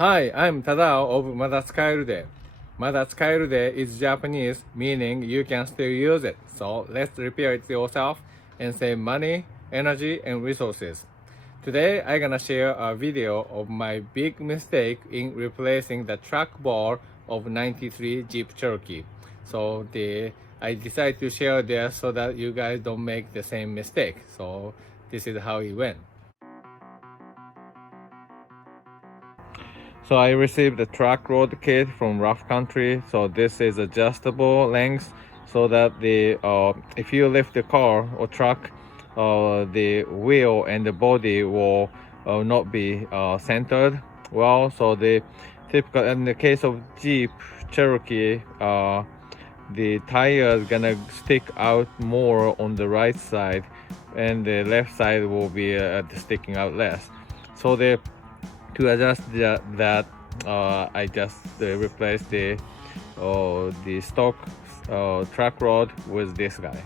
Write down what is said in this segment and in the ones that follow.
Hi, I'm Tadao of Madatsukaerude. Madatsukaerude is Japanese, meaning you can still use it. So let's repair it yourself and save money, energy, and resources. Today, I'm gonna share a video of my big mistake in replacing the track bar of 93 Jeep Cherokee. I decided to share this so that you guys don't make the same mistake. So this is how it went. So I received the track rod kit from Rough Country. So this is adjustable length so that if you lift the car or truck, the wheel and the body will not be centered well. So the typical in the case of Jeep Cherokee, the tire is gonna stick out more on the right side, and the left side will be sticking out less. So to adjust that, I just replaced the stock track rod with this guy.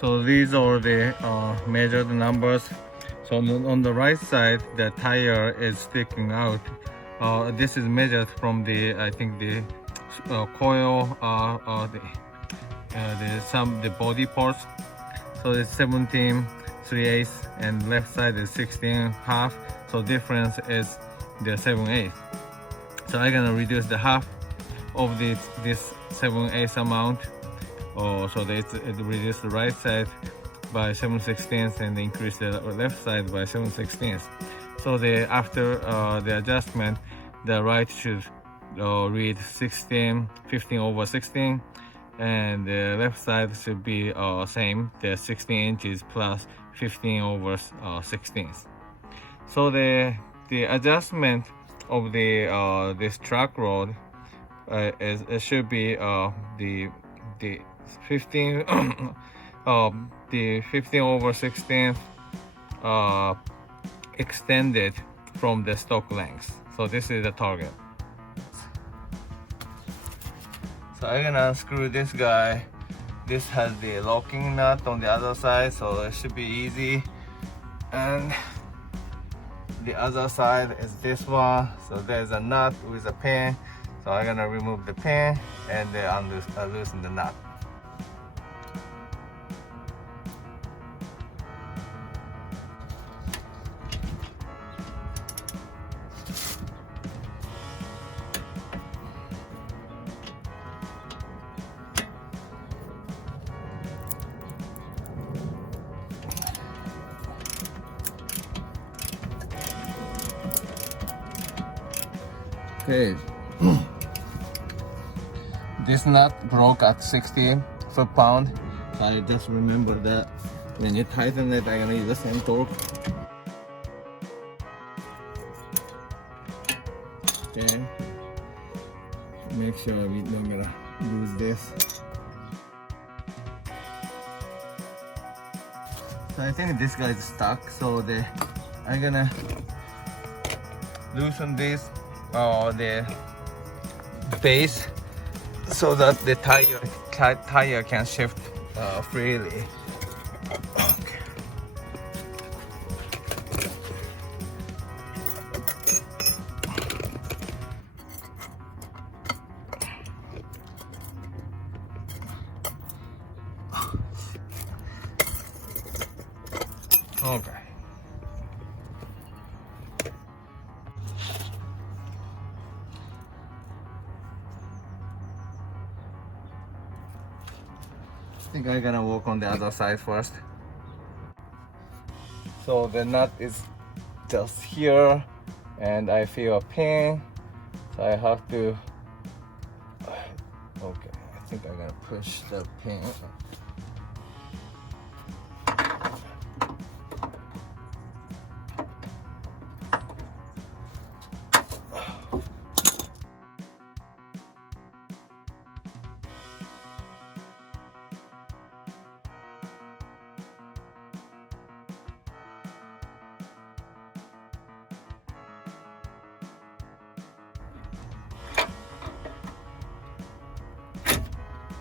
So these are the measured numbers. So on the right side, the tire is sticking out. This is measured from I think the coil, the body parts. So it's 17 3/8, and left side is 16.5. So difference is the 7/8. So I'm gonna reduce the half of this 7/8 amount. So it reduce the right side by 7/16 and increase the left side by 7/16. So after the adjustment, the right should read 15/16, and the left side should be same, the 16 inches plus 15/16. So the adjustment of this track rod it should be the 15 the 15/16 extended from the stock length. So this is the target. So I'm gonna unscrew this guy. This has the locking nut on the other side, so it should be easy. And the other side is this one. So there's a nut with a pin. So I'm gonna remove the pin and loosen the nut. Okay. This nut broke at 60 foot-pound. I just remember that when you tighten it, I'm gonna use the same torque. Okay. Make sure we don't gonna lose this. So I think this guy is stuck. So I'm gonna loosen this the base so that the tire can shift freely. Okay. Okay. I think I'm gonna work on the other side first. So the nut is just here and I feel a pin, so I have to Okay, I think I'm gonna push the pin.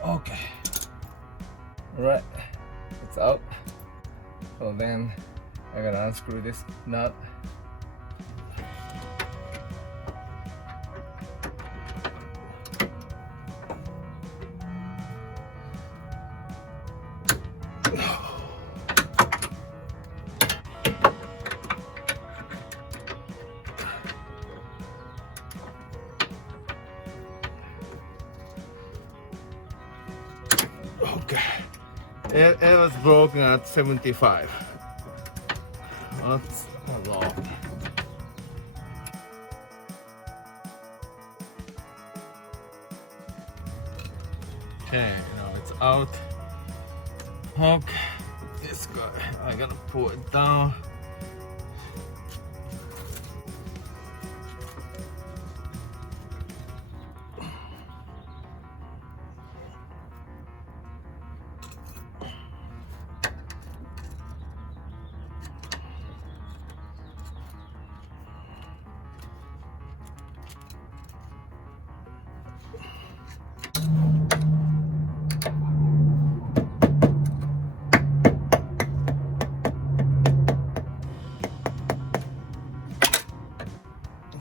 Okay, right, it's out. So then I gotta unscrew this nut. Okay, it was broken at 75. That's a lot. Okay, now it's out. Okay, this guy, I'm gonna pull it down.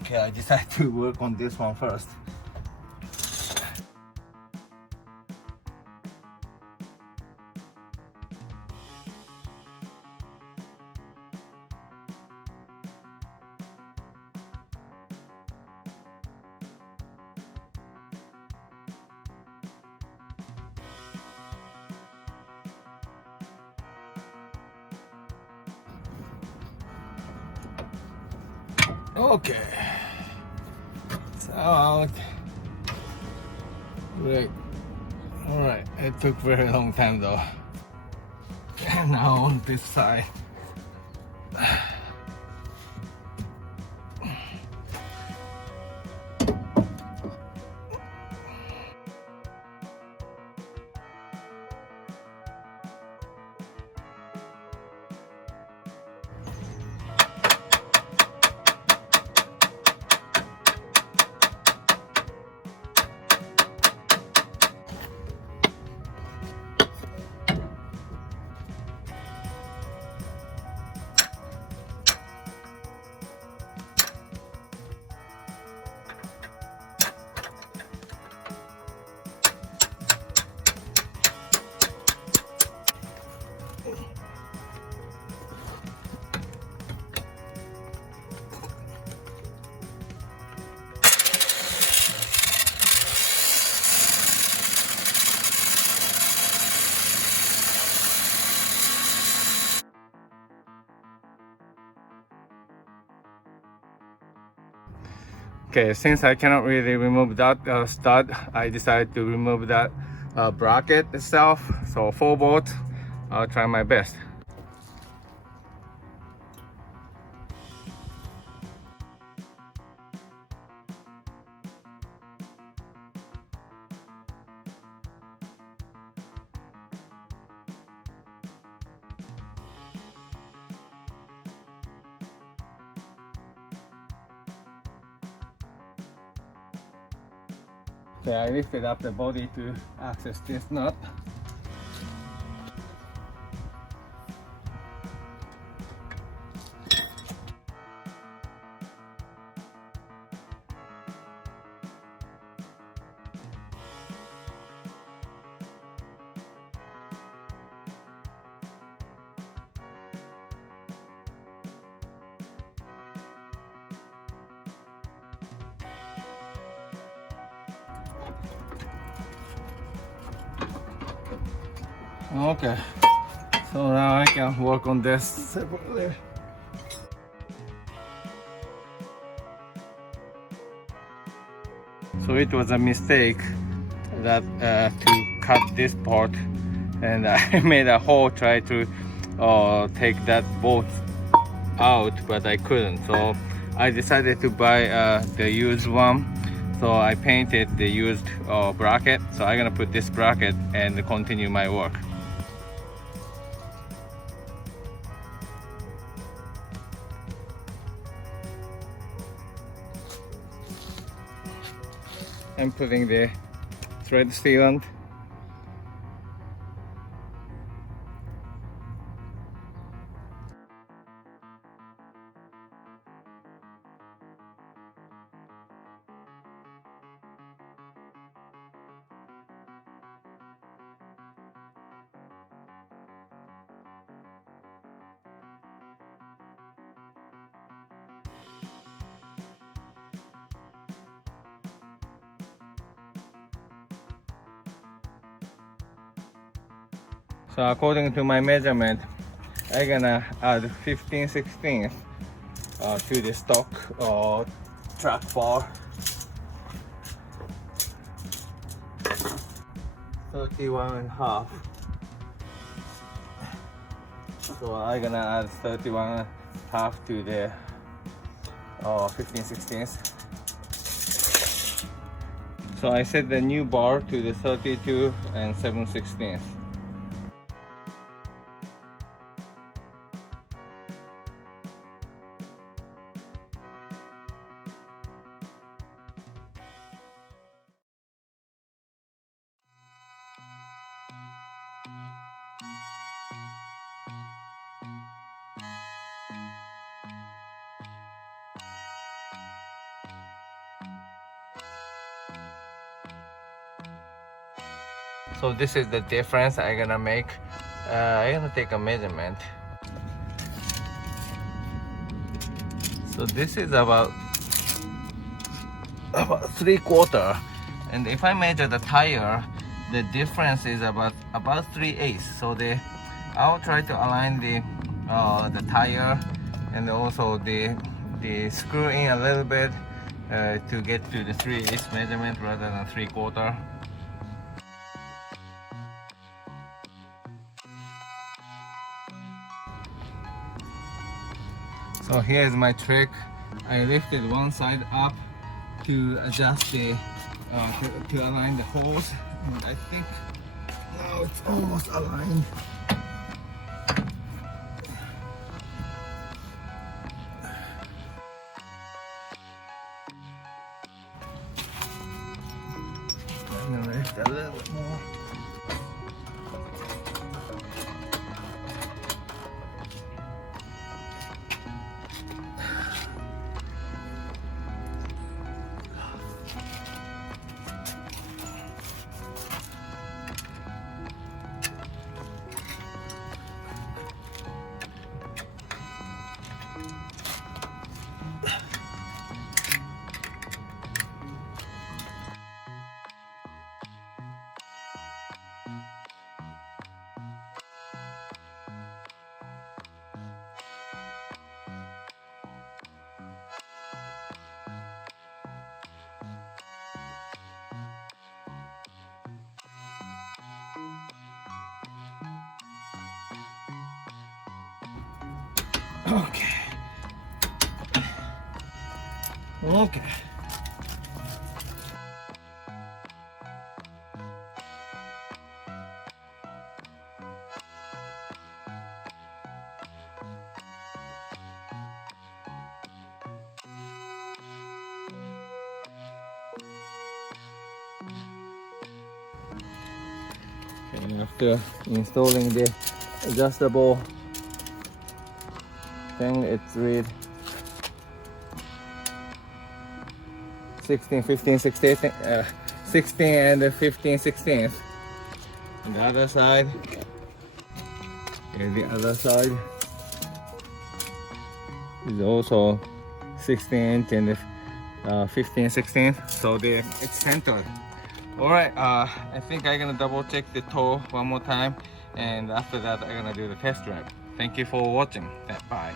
Okay, I decided to work on this one first. Okay, it's out. Great. All right, it took very long time though. And now on this side. Okay, since I cannot really remove that stud, I decided to remove that bracket itself. So 4 bolt, I'll try my best. Okay, I lifted up the body to access this nut. Okay, so now I can work on this separately. So it was a mistake. that to cut this part, and I made a hole try to take that bolt out, but I couldn't. So I decided to buy the used one. So I painted the used bracket. So I'm gonna put this bracket and continue my work. I'm putting the thread sealant. So according to my measurement, I'm gonna add 15/16 to the stock track bar. 31.5. So I'm gonna add 31.5 to the 15/16. So I set the new bar to the 32 and 7/16. So this is the difference I'm gonna make. I'm gonna take a measurement. So this is about 3/4, and if I measure the tire, the difference is about 3/8. So I'll try to align the tire and also the screw in a little bit to get to the 3/8 measurement rather than 3/4. So here's my trick. I lifted one side up to adjust the to align the holes, and I think now it's almost aligned. I'm gonna lift a little bit more. Okay. Okay. And after installing the adjustable thing, it's read 16, 15, 16, 16 and 15, 16. On the other side, and the other side is also 16 and 15, 16. So it's centered. Alright, I think I'm gonna double check the toe one more time, and after that I'm gonna do the test drive. Thank you for watching. Bye.